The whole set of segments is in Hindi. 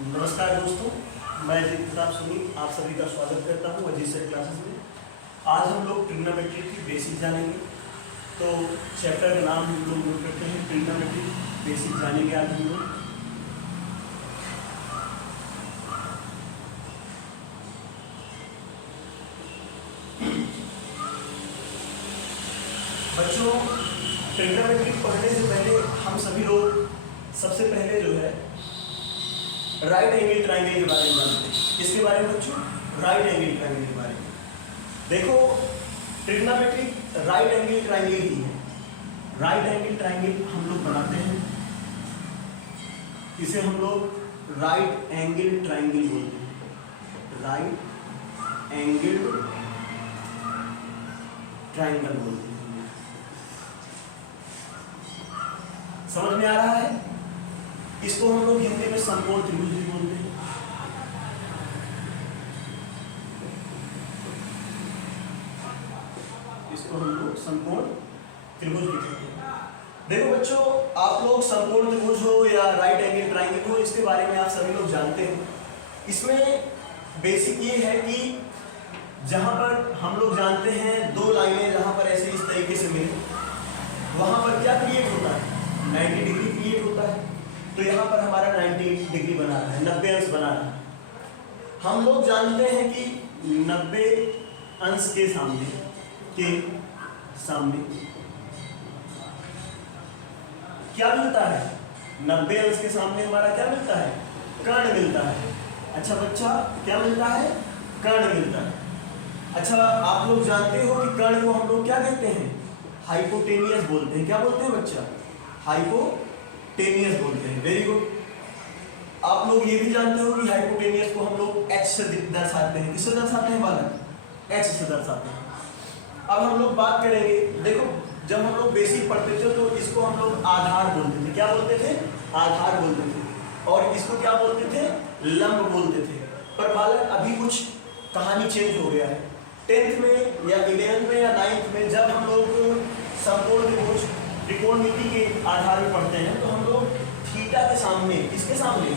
नमस्कार दोस्तों, मैं अजीत प्रताप सुनी आप सभी का स्वागत करता हूं अजीत सर क्लासेस में। आज हम लोग ट्रिग्नोमेट्री की बेसिक जानेंगे। तो चैप्टर का नाम हम लोग नोट करते हैं, ट्रिग्नोमेट्री बेसिक जानेंगे आज हम लोग। बच्चों, ट्रिग्नोमेट्री पढ़ने से पहले हम सभी लोग सबसे पहले जो है राइट एंगल ट्रायंगल के बारे में जानते हैं। किसके बारे में बच्चों? राइट एंगल ट्रायंगल के बारे में। देखो, ट्रिग्नोमेट्री राइट एंगल ट्रायंगल ही है। राइट एंगल ट्रायंगल हम लोग बनाते हैं, इसे हम लोग राइट एंगल ट्रायंगल बोलते हैं। राइट एंगल ट्रायंगल बोलते हैं। समझ में आ रहा है? इसको हम लोग हिंदी में समकोण त्रिभुज भी बोलते हैं। इसको हम लोग समकोण त्रिभुज भी कहते हैं। देखो बच्चों, आप लोग समकोण त्रिभुज हो या राइट एंगल ट्रायंगल हो, इसके बारे में आप सभी लोग जानते हो। इसमें बेसिक ये है कि जहां पर हम लोग जानते हैं दो लाइनें जहां पर ऐसे इस तरीके से मिले, वहां पर क्या क्रिएट होता है? 90 डिग्री क्रिएट होता है। तो यहाँ पर हमारा 90 डिग्री बना रहा है, 90 अंश बना रहा है। हम लोग जानते हैं कि 90 अंश के सामने क्या मिलता है? 90 अंश के सामने हमारा क्या मिलता है? कर्ण मिलता है। अच्छा बच्चा, क्या मिलता है? कर्ण मिलता है। अच्छा, आप लोग जानते हो कि कर्ण को हम लोग क्या कहते हैं? हाइपोटेनियस बोलते हैं। क्या बोलते हैं बच्चा? हाइपोटेनियस बोलते हैं। Very good. आप लोग ये भी जानते हो कि हाइपोटेनियस को हम लोग एच से दर्शाते हैं। किससे दर्शाते हैं बालक? एच से दर्शाते हैं। अब हम लोग बात करेंगे, देखो जब हम लोग बेसिक पढ़ते थे तो इसको हम लोग आधार बोलते थे। क्या बोलते थे? आधार बोलते थे। और इसको क्या बोलते थे? लंब बोलते थे। पर बालक अभी कुछ कहानी चेंज हो गया है। 10th में या 11th में या 9th में जब हम लोग समकोण त्रिभुज त्रिकोणमिति के आधार में पढ़ते हैं तो हम लोग थीटा के सामने, किसके सामने?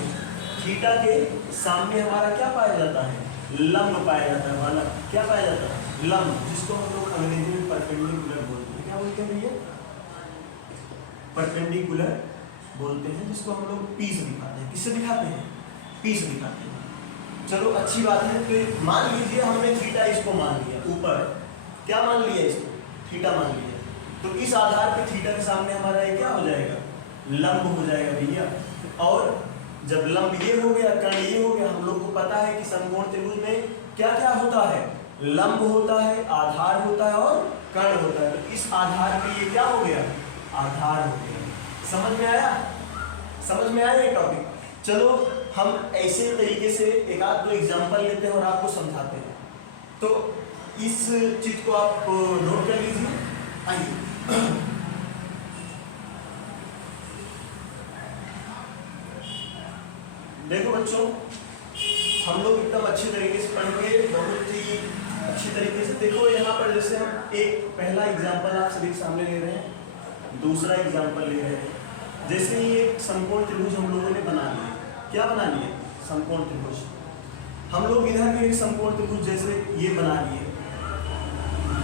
थीटा के सामने हमारा क्या पाया जाता है? लंब पाया जाता है। वाला क्या पाया जाता है? लंब, जिसको हम लोग अंग्रेजी में परपेंडिकुलर बोलते हैं। क्या बोलते हैं भैया? परपेंडिकुलर बोलते हैं, जिसको हम लोग पी से दिखाते हैं। किससे दिखाते हैं? पी से दिखाते हैं। चलो अच्छी बात है। तो मान लीजिए हमने थीटा इसको मान लिया, ऊपर क्या मान लिया? इसको थीटा मान लिया। तो इस आधार पे थीटा के सामने हमारा ये क्या हो जाएगा? लंब हो जाएगा भैया। और जब लंब ये हो गया, कर्ण ये हो गया, हम लोग को पता है कि समकोण त्रिभुज में क्या क्या होता है? लंब होता है, आधार होता है और कर्ण होता है। तो इस आधार पे ये क्या हो गया? आधार हो गया। समझ में आया? समझ में आया ये टॉपिक? चलो हम ऐसे तरीके से एक आध दो एग्जाम्पल लेते हैं और आपको समझाते हैं। तो इस चीज को आप नोट कर लीजिए। आइए देखो बच्चों, हम लोग एकदम अच्छे तरीके से पढ़ेंगे, बहुत ही अच्छे तरीके से। देखो यहाँ पर जैसे हम एक पहला एग्जाम्पल आप सभी के सामने ले रहे हैं, दूसरा एग्जाम्पल ले रहे हैं। जैसे ये समकोण त्रिभुज हम लोगों ने बना लिया। क्या बना लिया? समकोण त्रिभुज। हम लोग इधर भी एक समकोण त्रिभुज जैसे ये बना लिए।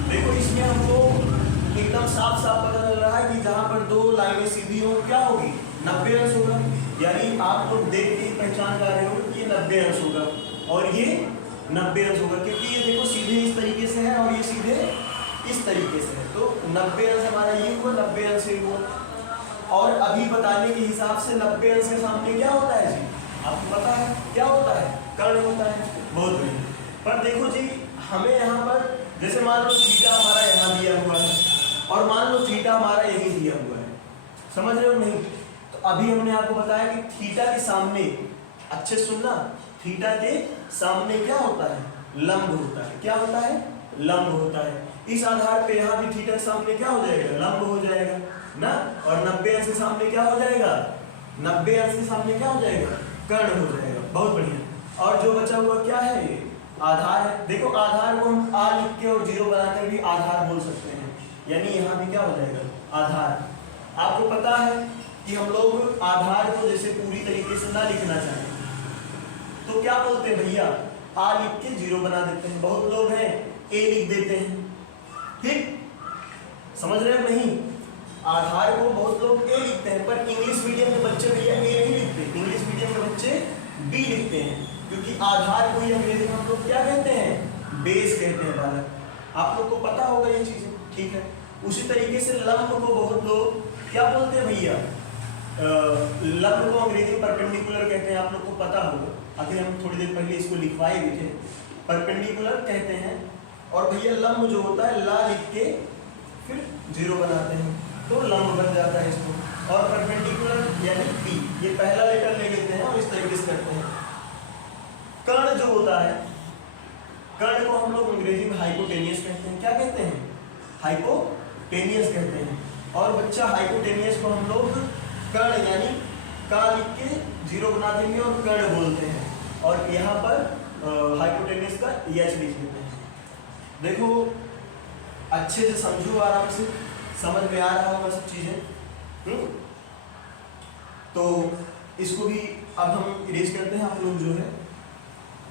देखो इसमें हमको एकदम साफ साफ पता चल रहा है कि जहाँ पर दो लाइनें सीधी हो क्या होगी? 90 अंश होगा। यानी आप लोग देख के पहचान कर रहे हो कि ये 90 अंश होगा और ये 90 अंश होगा, क्योंकि ये देखो सीधे इस तरीके से है और ये सीधे इस तरीके से है। तो 90 अंश हमारा ये हुआ, 90 अंश ये हुआ। और अभी बताने के हिसाब से 90 अंश के सामने क्या होता है जी? आपको पता है क्या होता है? कर्ण होता है। बहुत बढ़िया। पर देखो जी, हमें यहाँ पर जैसे मान लो थीटा हमारा यहाँ दिया हुआ है और मान लो थीटा हमारा यही दिया हुआ है। समझ रहे हो नहीं? तो अभी हमने आपको बताया कि थीटा के सामने, अच्छे सुनना, थीटा के सामने क्या होता है? लंब होता है। क्या होता है? लंब होता है। इस आधार पे यहाँ भी थीटा के सामने क्या हो जाएगा? लंब हो जाएगा ना। और 90 अंश के सामने क्या हो जाएगा? 90 अंश के सामने क्या हो जाएगा? कर्ण हो जाएगा। बहुत बढ़िया। और जो बचा हुआ क्या है? ये आधार है। देखो आधार को हम आ लिख के और 0 बनाकर भी आधार बोल सकते हैं। यानी यहाँ भी क्या हो जाएगा? आधार। आपको पता है कि हम लोग आधार को जैसे पूरी तरीके से ना लिखना चाहें तो क्या बोलते हैं भैया, आ लिख के 0 बना देते हैं। बहुत लोग हैं ए लिख देते हैं, ठीक, समझ रहे हो नहीं? आधार को बहुत लोग ए लिखते हैं, पर इंग्लिश मीडियम के बच्चे भैया ए नहीं लिखते, इंग्लिश मीडियम के बच्चे बी लिखते हैं, क्योंकि आधार को ही अंग्रेजी में हम लोग क्या कहते हैं, बेस कहते हैं बालक। आप लोग को पता होगा ये चीजें, ठीक है। उसी तरीके से लंब को बहुत लोग क्या बोलते हैं भैया, लंब को अंग्रेजी में परपेंडिकुलर कहते हैं, आप लोग को पता होगा। अभी हम थोड़ी देर पहले इसको लिखवाए भी थे, परपेंडिकुलर कहते हैं। और भैया लंब जो होता है ला लिख के फिर 0 बनाते हैं तो लंब बन जाता है इसको। और परपेंडिकुलर यानी पी, ये पहला लेटर ले लेते हैं और इस तरीके से करते हैं। कर्ण जो होता है, कर्ण को हम लोग अंग्रेजी में हाइपोटेनियस कहते हैं। क्या कहते हैं, हाइपोटेनियस कहते हैं। और बच्चा हाइपोटेनियस को हम लोग कर्ण यानी का लिख के 0 बना देंगे और कर्ण बोलते हैं, और यहाँ पर हाइपोटेनियस का एच लिख लेते हैं। देखो अच्छे से समझो, आराम से समझ में आ रहा होगा सब चीजें। तो इसको भी अब हम इरेज करते हैं। आप लोग जो है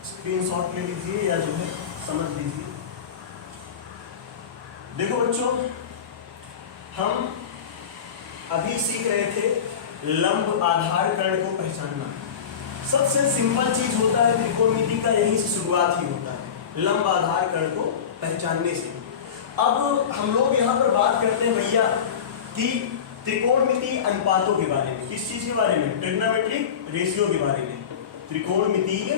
स्क्रीनशॉट ले लीजिए या जो है समझ लीजिए। देखो बच्चों, हम अभी सीख रहे थे लंब आधार कर्ण को पहचानना। सबसे सिंपल चीज होता है त्रिकोणमिति का, यही से शुरुआत ही होता है, लंब आधार कर्ण को पहचानने से। अब हम लोग यहाँ पर बात करते हैं भैया कि त्रिकोणमिति अनुपातों के बारे में। किस चीज के बारे में, ट्रिग्नोमेट्रिक रेशियो के बारे में, त्रिकोणमितीय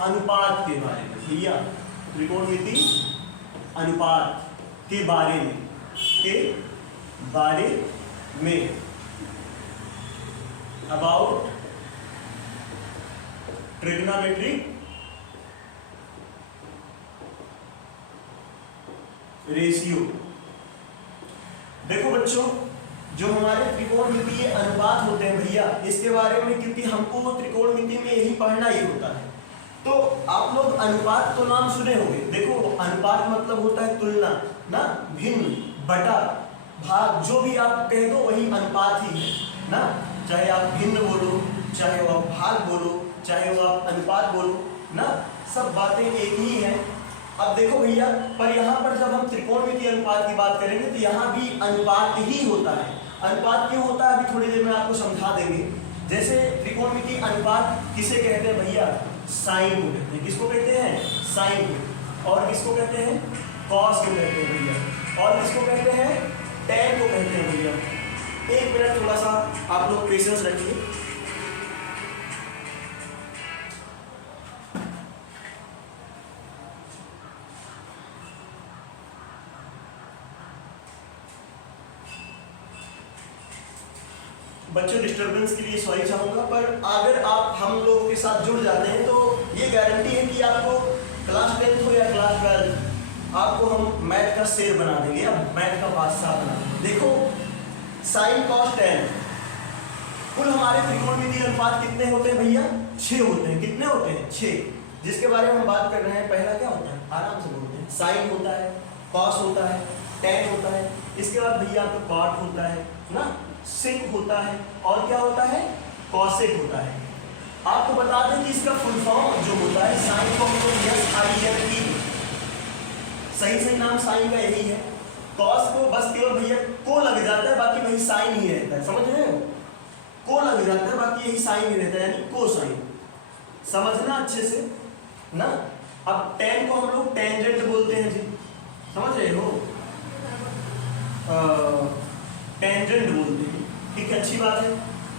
अनुपात के बारे में भैया, त्रिकोणमिति अनुपात के बारे में अबाउट ट्रिग्नोमेट्रिक रेशियो। देखो बच्चों, जो हमारे त्रिकोणमितीय अनुपात होते हैं भैया, इसके बारे में क्योंकि हमको त्रिकोणमिति में यही पढ़ना ही होता है, तो आप लोग अनुपात तो नाम सुने होंगे। देखो अनुपात मतलब होता है तुलना ना, भिन्न, बटा, भाग, जो भी आप कह दो वही अनुपात ही है ना। चाहे आप भिन्न बोलो, चाहे वो आप भाग बोलो, चाहे वो आप अनुपात बोलो ना, सब बातें एक ही हैं। अब देखो भैया, पर यहाँ पर जब हम त्रिकोणमितीय अनुपात की बात करेंगे तो यहाँ भी अनुपात ही होता है। अनुपात क्यों होता है अभी थोड़ी देर में आपको समझा देंगे। जैसे त्रिकोणमितीय अनुपात किसे कहते हैं भैया, साइन को कहते हैं। किसको कहते हैं, साइन को। और किसको कहते हैं, कॉस को कहते हैं भैया। और किसको कहते हैं, टैन को कहते हैं भैया। एक मिनट थोड़ा सा आप लोग पेशेंस रखिए। बच्चों डिस्टर्बेंस के लिए सॉरी चाहूंगा, पर अगर आप हम लोगों के साथ जुड़ जाते हैं तो ये गारंटी है कि आपको क्लास 10th हो या क्लास 12 आपको हम मैथ का शेर बना देंगे, अब मैथ का बादशाह बना देंगे। देखो साइन कॉस टेन, कुल हमारे त्रिकोणमितीय अनुपात कितने होते हैं भैया, 6 होते हैं। कितने होते हैं, 6। जिसके बारे में हम बात कर रहे हैं, पहला क्या होता है, आराम से बोलते हैं, साइन होता है, कॉस होता है, टेन होता है। इसके बाद भैया आपका कॉट होता है ना, सेक होता है, और क्या होता है, कॉसेक होता है। आपको बता दें कि इसका फुल फॉर्म जो होता है, साइन को हम लोग SINE, सही नाम साइन का यही है। कॉस को बस केवल भैया को लग जाता है, बाकी वही साइन ही रहता है। समझ रहे हो, को लग जाता है, बाकी यही साइन ही रहता है, यानी कोसाइन। समझना अच्छे से ना। अब टेन को हम लोग टेंजेंट बोलते हैं जी, समझ रहे हो, टेंजेंट बोलते हैं, ठीक है, अच्छी बात है।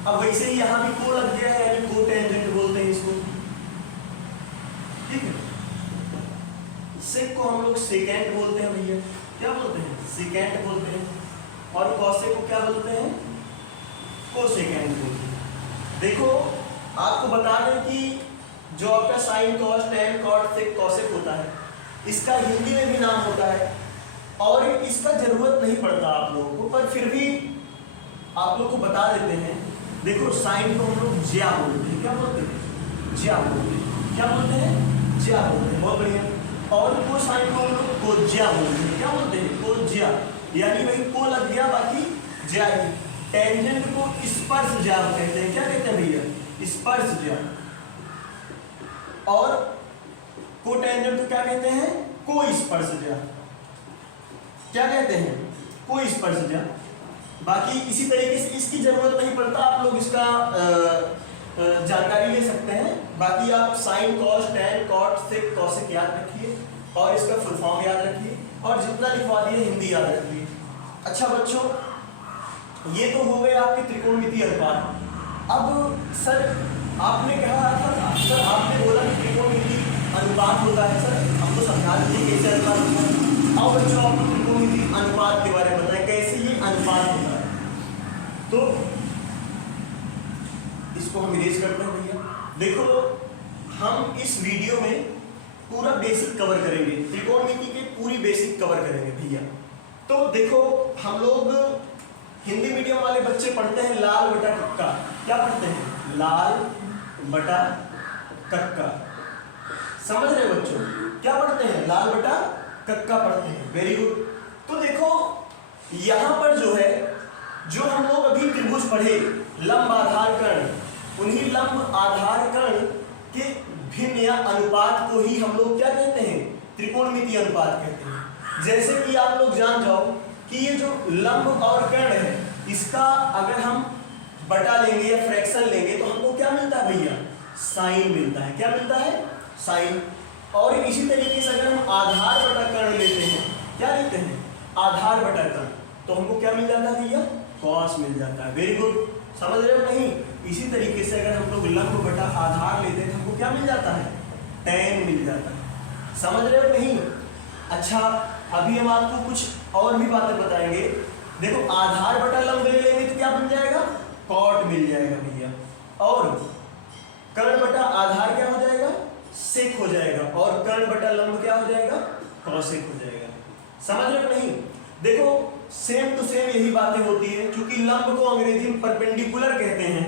अब वैसे ही यहाँ भी को लग गया है, यानी को टेंजेंट बोलते हैं इसको, ठीक है। सेक को हम लोग सेकेंड बोलते हैं भैया, क्या बोलते हैं, सेकेंड बोलते हैं। और कॉसेक को क्या बोलते हैं, कोसेकेंड बोलते हैं। देखो आपको बता दें कि जो आपका sine cos tan cot sec cosec होता है, इसका हिंदी में भी नाम होता है, और इसका जरूरत नहीं पड़ता आप लोगों को, पर फिर भी आप लोग को बता देते हैं। देखो साइन को हम लोग ज्या बोलते हैं, क्या बोलते हैं, ज्या बोलते हैं, क्या बोलते हैं, ज्या बोलते हैं, बहुत बढ़िया। और कोसाइन को हम लोग कोज्या बोलते हैं, क्या बोलते हैं, कोज्या, यानी वही को लग गया, बाकी ज्या ही। टेंजेंट को स्पर्श ज्या कहते हैं, क्या कहते हैं भैया, स्पर्शज्या, और कोटेंजेंट को क्या कहते हैं? कोस्पर्शज्या। क्या कहते हैं? कोस्पर्शज्या। बाकी इसी तरीके से इसकी जरूरत नहीं पड़ता, आप लोग इसका जानकारी ले सकते हैं। बाकी आप sign, cos, tan, cot, sec, cosec याद रखिए और इसका फुल फॉर्म याद रखिए और जितना लिखवा दिए हिंदी याद रखिए। अच्छा बच्चों, ये तो हो गए आपके त्रिकोणमितीय अनुपात। अब सर आपने कहा था, सर आपने बोला कि त्रिकोणमितीय अनुपात होता है। सर हमको समझा दीजिए कैसे अनुपात होता है। आओ बच्चों, आपको त्रिकोणमितीय अनुपात के बारे में बताएं, कैसे ये अनुपात होता है। तो इसको हम इरेज करते हैं भैया। देखो, हम इस वीडियो में पूरा बेसिक कवर करेंगे, त्रिकोणमिति के पूरी बेसिक कवर करेंगे भैया। तो देखो, हम लोग हिंदी मीडियम वाले बच्चे पढ़ते हैं लाल बटा कक्का। क्या पढ़ते हैं? लाल बटा कक्का। समझ रहे बच्चों? क्या पढ़ते हैं? लाल बटा कक्का पढ़ते हैं। Very good. तो देखो, यहां पर जो है, जो हम लोग अभी त्रिभुज पढ़े, लंब आधार कर्ण, उन्हीं लंब आधार कर्ण के भिन्न या अनुपात को ही हम लोग क्या कहते हैं? त्रिकोणमितीय अनुपात कहते हैं। जैसे कि आप लोग जान जाओ कि ये जो लंब और कर्ण है, इसका अगर हम बटा लेंगे या फ्रैक्शन लेंगे तो हमको क्या मिलता है भैया? साइन मिलता है। क्या मिलता है? साइन। और इसी तरीके से अगर हम आधार बटा कर्ण लेते हैं, क्या लेते हैं? आधार बटा कर्ण, तो हमको क्या मिल जाता है भैया? कॉस मिल जाता है। Very good. समझ रहे हो नहीं? इसी तरीके से अगर हम लोग लंब बटा आधार लेते हैं तो हमको क्या मिल जाता है? tan मिल जाता है। समझ रहे हो नहीं? अच्छा, अभी हम आपको कुछ और भी बातें बताएंगे। देखो, आधार बटा लंब ले लेंगे तो क्या बन जाएगा? कॉट मिल जाएगा भैया। और कर्ण बटा आधार क्या हो जाएगा? सेक हो जाएगा। और कर्ण बटा लंब क्या हो जाएगा? कॉसेक हो जाएगा। समझ रहे हो नहीं? देखो, सेम टू सेम यही बातें होती है, क्योंकि लंब को अंग्रेजी में परपेंडिकुलर कहते हैं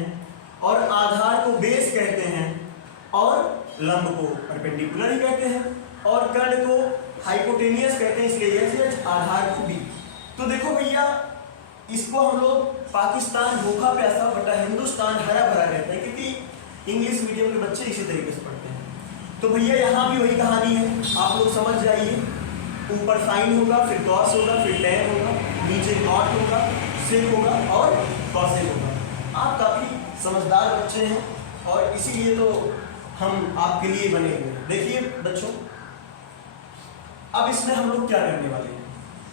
और आधार को बेस कहते हैं और लंब को परपेंडिकुलर ही कहते हैं और कर्ण को हाइपोटेनियस कहते हैं, इसलिए यह आधार को बी। तो देखो भैया, इसको हम लोग पाकिस्तान भूखा प्यासा बटा हिंदुस्तान हरा भरा कहते हैं, क्योंकि इंग्लिश मीडियम के बच्चे इसी तरीके से पढ़ते हैं। तो भैया यहाँ भी वही कहानी है, आप लोग समझ जाइए। ऊपर साइन होगा, फिर कॉस होगा, फिर टेन होगा, नीचे कॉट होगा, सेक होगा और कॉसेक होगा। आप काफी समझदार बच्चे हैं और इसीलिए तो हम आपके लिए बने हुए हैं। देखिए बच्चों, अब इसमें हम लोग क्या करने वाले हैं?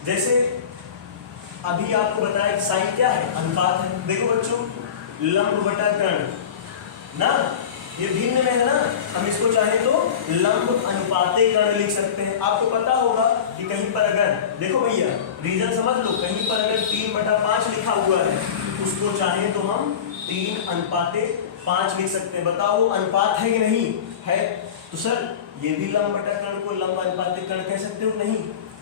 जैसे अभी आपको बताया कि साइन क्या है? अनुपात है। देखो बच्चों, लंब बटा कर्ण ना, ये भिन्न में है ना, हम इसको चाहे तो लंब अनुपाते कर्ण लिख सकते हैं। आपको पता होगा कि कहीं पर अगर, देखो भैया रीजन समझ लो, कहीं पर अगर 3/5 लिखा हुआ है, उसको चाहे तो हम 3/5 लिख सकते हैं। बताओ अनुपात है कि नहीं है? तो सर ये भी लंब बटा कर्ण को लंब अनुपाते कर्ण कह सकते हो? नहीं,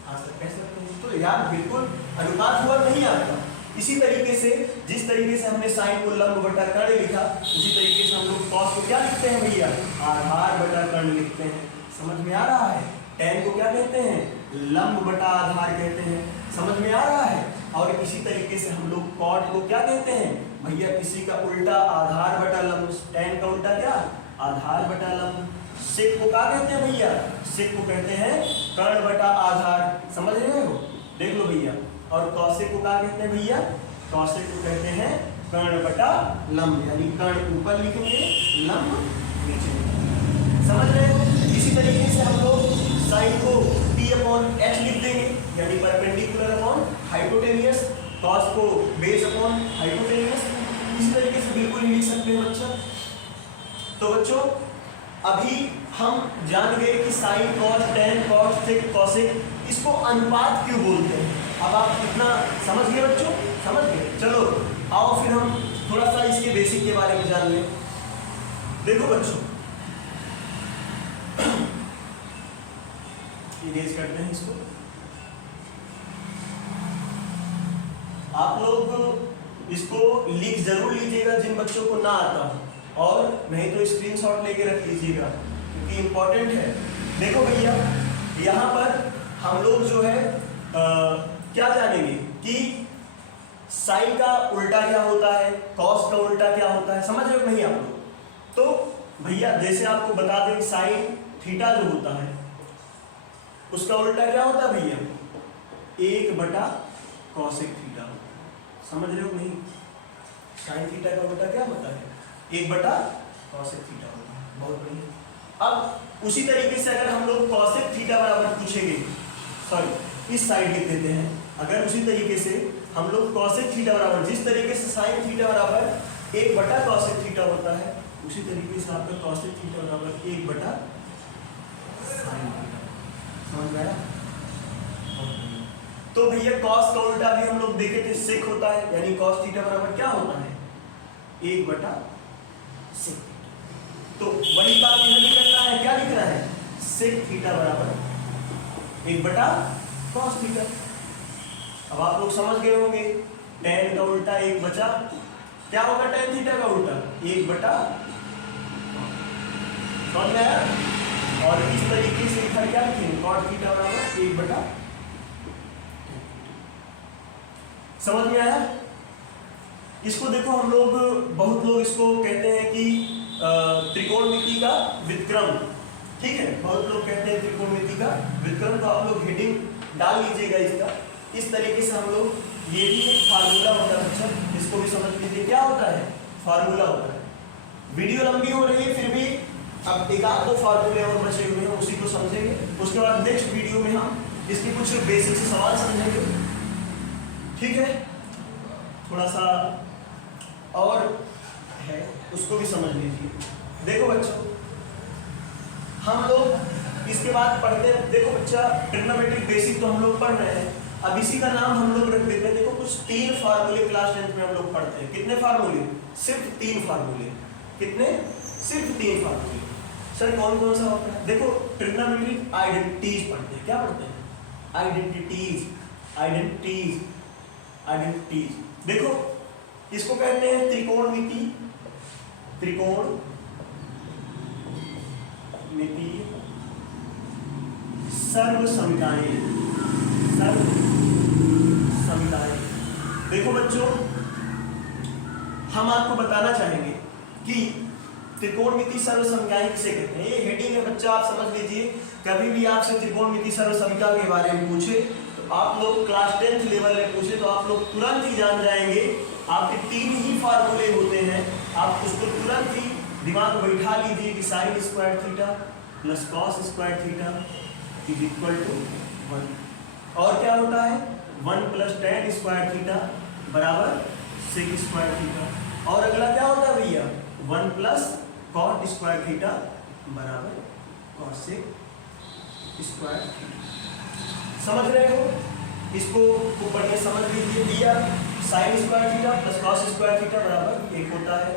हाँ सर कह सकते हैं। तो यार बिल्कुल अनुपात हुआ नहीं आपका। इसी तरीके से जिस तरीके से हमने साइन को लंब बटा कर्ण लिखा, उसी तरीके से हम लोग कॉस को क्या लिखते हैं भैया? आधार बटा कर्ण लिखते हैं। समझ में आ रहा है? टेन को क्या कहते हैं? लंब बटा आधार कहते हैं। समझ में आ रहा है? और इसी तरीके से हम लोग कॉट को क्या कहते हैं भैया? किसी का उल्टा आधार बटा लंब, टेन का उल्टा क्या? आधार बटा लंब। सेक को क्या कहते हैं भैया? सेक को कहते हैं कर्ण बटा आधार। समझ रहे हो? देख लो भैया। और कॉसेक को क्या कहते हैं भैया? कॉसेक को कहते हैं कर्ण बटा लंब, यानी कर्ण ऊपर लिखेंगे, लंब नीचे। समझ रहे हो? इसी तरीके से हम लोग साइन को p/h लिख देंगे, यानी परपेंडिकुलर अपॉन हाइपोटेनियस, कॉस को बेस अपॉन हाइपोटेनियस। इसी तरीके से बिल्कुल लिख सकते हैं बच्चों। तो बच्चों, अभी हम जान गए कि sign, cos, tan, cot, sec, cosec, इसको अनुपात क्यों बोलते हैं। अब आप कितना समझ गए बच्चों? समझ गए? चलो आओ फिर हम थोड़ा सा इसके बेसिक के बारे में जान लें। देखो बच्चों, इरेज करते हैं इसको। आप लोग इसको लिख जरूर लीजिएगा जिन बच्चों को ना आता हो, और नहीं तो स्क्रीनशॉट लेके रख लीजिएगा क्योंकि इंपॉर्टेंट है। देखो भैया, यहाँ पर हम लोग जो है क्या जानेंगे कि साइन का उल्टा क्या होता है, कॉस का उल्टा क्या होता है। समझ रहे हो नहीं आप लोग? तो भैया जैसे आपको बता दें साइन थीटा जो होता है उसका उल्टा क्या होता है भैया, 1/cos थीटा। समझ रहे हो नहीं? साइन थीटा का उल्टा क्या होता है, 1/cos थीटा होता है। बहुत बढ़िया। अब उसी तरीके से अगर हम लोग cos थीटा बराबर पूछेंगे, सॉरी इस साइड लिख देते हैं, अगर उसी तरीके से हम लोग cos थीटा बराबर, जिस तरीके से साइन थीटा बराबर 1/cos थीटा होता है, उसी तरीके से आपका cos थीटा बराबर 1/sin थीटा। समझ में आया? तो भैया cos का उल्टा भी हम लोग देखे थे sec होता है, यानी cos थीटा बराबर क्या होता है, 1/sec। तो वही बात यहाँ भी करना है, क्या लिखना है, sec थीटा बराबर 1/cos थीटा। अब आप लोग समझ गए होंगे tan का उल्टा 1 बचा, क्या होगा tan थीटा का उल्टा, 1/, समझ में आया? और इस तरीके से इधर क्या लिखेंगे, cot थीटा बराबर 1/, समझ में आया? इसको देखो हम लोग, बहुत लोग इसको कहते हैं कि त्रिकोणमिति का व्युत्क्रम, ठीक है, बहुत लोग कहते हैं त्रिकोणमिति का व्युत्क्रम। तो आप लोग हेडिंग डाल लीजिएगा इसका। इस तरीके से हम लोग, ये भी एक फार्मूला होता है बच्चा, इसको भी समझ लीजिए क्या होता है, फार्मूला होता है। वीडियो लंबी हो रही है, फिर भी अब एक आध दो फार्मूले और बचे हुए हैं, उसी को समझेंगे। उसके बाद नेक्स्ट वीडियो में हम इसके कुछ बेसिक से सवाल समझेंगे, ठीक है। थोड़ा सा और है, उसको भी समझ लीजिए। देखो बच्चों, हम लोग इसके बाद पढ़ते हैं, देखो बच्चा ट्रिग्नोमेट्रिक बेसिक तो हम लोग पढ़ रहे हैं, अब इसी का नाम हम लोग रख देते हैं। देखो कुछ 3 फार्मूले क्लास 10 में हम लोग पढ़ते हैं। कितने फार्मूले, सिर्फ 3 फार्मूले। कितने, सिर्फ 3 फार्मूले। सर कौन कौन सा होता है, देखो ट्रिग्नोमेट्रिक आइडेंटिटीज पढ़ते हैं। क्या पढ़ते हैं, आइडेंटिटीज, आइडेंटिटीज, आइडेंटिटीज। देखो इसको कहते हैं त्रिकोणमिति, त्रिकोणमिति सर्वसमिताएं, सर्वसमिताएं। देखो बच्चों, हम आपको बताना चाहेंगे कि त्रिकोणमिति सर्वसमिताएं किसे कहते हैं। ये हेडिंग है बच्चा, आप समझ लीजिए। कभी भी आपसे त्रिकोणमिति सर्वसमिता के बारे में पूछे, तो आप लोग क्लास 10th लेवल में पूछे तो आप लोग तुरंत ही जान जाएंगे। आपके 3 ही फार्मूले होते हैं, आप उसको तुरंत ही दिमाग में बैठा लीजिए कि sine square theta plus cos square theta is equal to 1। और क्या होता है, 1 प्लस tan स्क्वायर थीटा बराबर सेक स्क्वायर थीटा। और अगला क्या होता है भैया, 1 प्लस कॉट स्क्वायर थीटा बराबर कॉसेक स्क्वायर थीटा। समझ रहे हो? इसको खूब बढ़िया समझ लीजिए। दिया sign square theta plus cos square theta बराबर 1 होता है।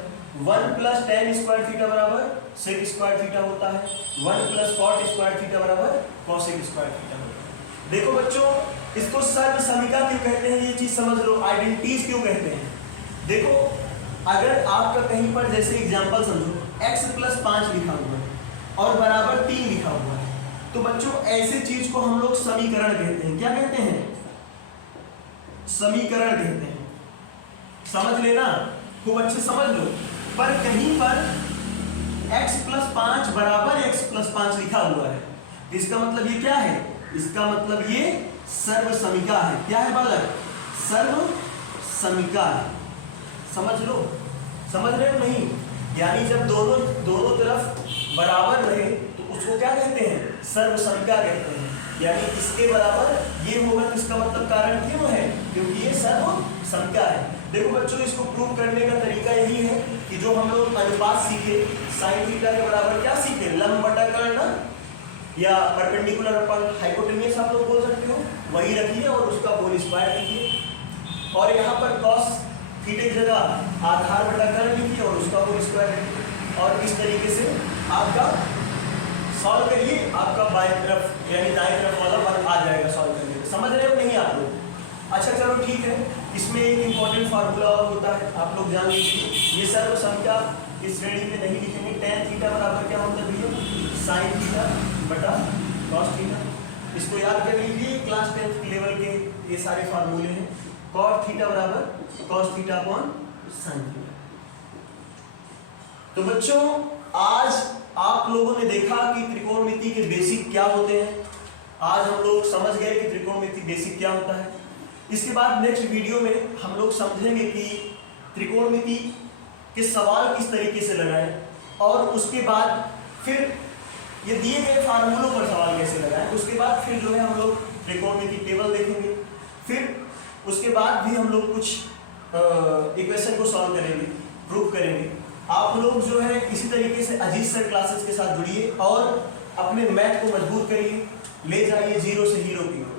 1 प्लस tan स्क्वायर थीटा बराबर सेक स्क्वायर थीटा होता है। 1 प्लस कॉट स्क्वायर थीटा बराबर कॉसेक स्क्वायर थीटा होता है। देखो बच्चों, इसको सर्वसमिका क्यों कहते हैं, ये चीज समझ लो। आइडेंटिटीज क्यों कहते हैं, देखो अगर आपका कहीं पर जैसे एग्जांपल समझो, x प्लस 5 लिखा हुआ है और बराबर 3 लिखा हुआ है, तो बच्चों ऐसे चीज को हम लोग समीकरण कहते हैं। क्या कहते हैं, समीकरण कहते हैं। समझ लेना, खूब अच्छे समझ लो। पर कहीं पर x प्लस 5 बराबर x प्लस 5 लिखा हुआ है, इसका मतलब ये क्या है, इसका मतलब ये सर्वसमिका है। क्या है बालक, सर्वसमिका है। समझ लो, समझ रहे हो नहीं? यानी जब दोनों तरफ बराबर रहे तो उसको क्या कहते हैं, सर्वसमिका कहते हैं। यानी इसके बराबर ये होगा, इसका मतलब कारण क्यों है, क्योंकि ये सर्वसमिका है। देखो बच्चों, इसको प्रूव करने का तरीका यही है कि जो हम लोग अनुपात सीखे, साइन थीटा के बराबर क्या सीखे, लंब बटा कर्ण या परपेंडिकुलर अपन हाइपोटेन्यूस आप लोग बोल सकते हो, वही रखिए और उसका होल स्क्वायर लिखिए। और यहाँ पर कॉस थीटा की जगह आधार बटा कर्ण लिखिए और उसका होल स्क्वायर लिखिए। और इस तरीके से आपका सॉल्व करिए, आपका बाएं तरफ यानी दाएं तरफ वाला वर्ग आ जाएगा सॉल्व करने में। समझ रहे हो नहीं आप लोग? अच्छा चलो ठीक है। इसमें एक इंपॉर्टेंट फार्मूला और होता है, आप लोग जान लीजिए। ये सर्वसमिका इस श्रेणी में नहीं लिखेंगे। tan थीटा बराबर क्या होता है भैया, साइन थीटा बटा कॉस थीटा। इसको याद कर लीजिए, क्लास 10th लेवल के ये सारे फार्मूले हैं। कॉट थीटा बराबर cos theta upon sine theta. तो बच्चों आज आप लोगों ने देखा कि त्रिकोणमिति के बेसिक क्या होते हैं। आज हम लोग समझ गए कि त्रिकोणमिति बेसिक क्या होता है। इसके बाद नेक्स्ट वीडियो में हम लोग समझेंगे कि त्रिकोणमिति के सवाल किस तरीके से लगाएं और उसके बाद फिर ये दिए गए फार्मूलों पर सवाल कैसे लगाएं। उसके बाद फिर जो है हम लोग त्रिकोणमिति टेबल देखेंगे। फिर उसके बाद भी हम लोग कुछ इक्वेशन को सॉल्व करेंगे, प्रूव करेंगे। आप लोग जो है इसी तरीके से अजीत सर क्लासेस के साथ जुड़िए और अपने मैथ को मजबूत करिए, ले जाइए जीरो से हीरो की ओर।